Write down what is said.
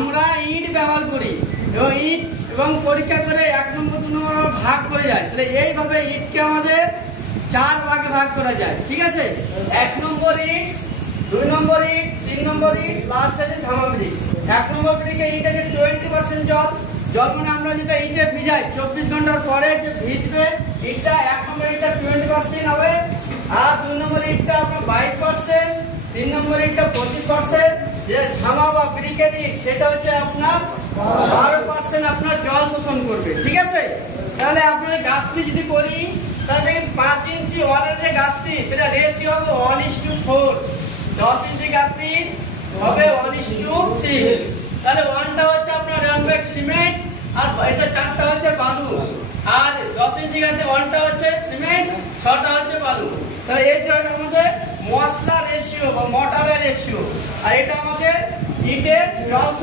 আমরা ইট ব্যবহার করি এবং ইট এবং পরীক্ষা করে 1 নম্বর 2 নম্বর ভাগ করে যায়। তাহলে এইভাবে ইটকে আমাদের 4 ভাগে ভাগ করা যায়। ঠিক আছে, 1 নম্বর ইট, 2 নম্বর ইট, 3 নম্বর ইট, লাস্ট আছে ঝামা ব্রিক। 1 নম্বর ব্রিকে ইট আছে 20% জল। জল মানে আমরা যেটা ইটে ভিজাই 24 ঘন্টার পরে যে ভিজবে ইটটা, 1 নম্বর ইটটা 20% হবে, আর 2 নম্বর ইটটা আপনার 22%, 3 নম্বর ইটটা 25%, যে ঝামা বা ব্রিকেট ইট সেটা হচ্ছে আপনার 12% আপনার জল শোষণ করবে। ঠিক আছে, তাহলে আপনার গাঁথনি যদি করি তাহলে দেখেন 5 ইঞ্চি ওয়ালের যে গাঁথনি সেটা রেশিও হবে 1:4, 10 ইঞ্চি গাঁথনি হবে 1:6। তাহলে 1টা হচ্ছে আপনার 1 ব্যাগ সিমেন্ট, আর এটা 4টা হচ্ছে বালু, আর 10 ইঞ্চি গাঁথনি 1টা হচ্ছে সিমেন্ট, 6টা হচ্ছে বালু। তাহলে এই যে আমাদের মশলা রেশিও বা মর্টারের রেশিও, আর এটা আমাদের ইটের জল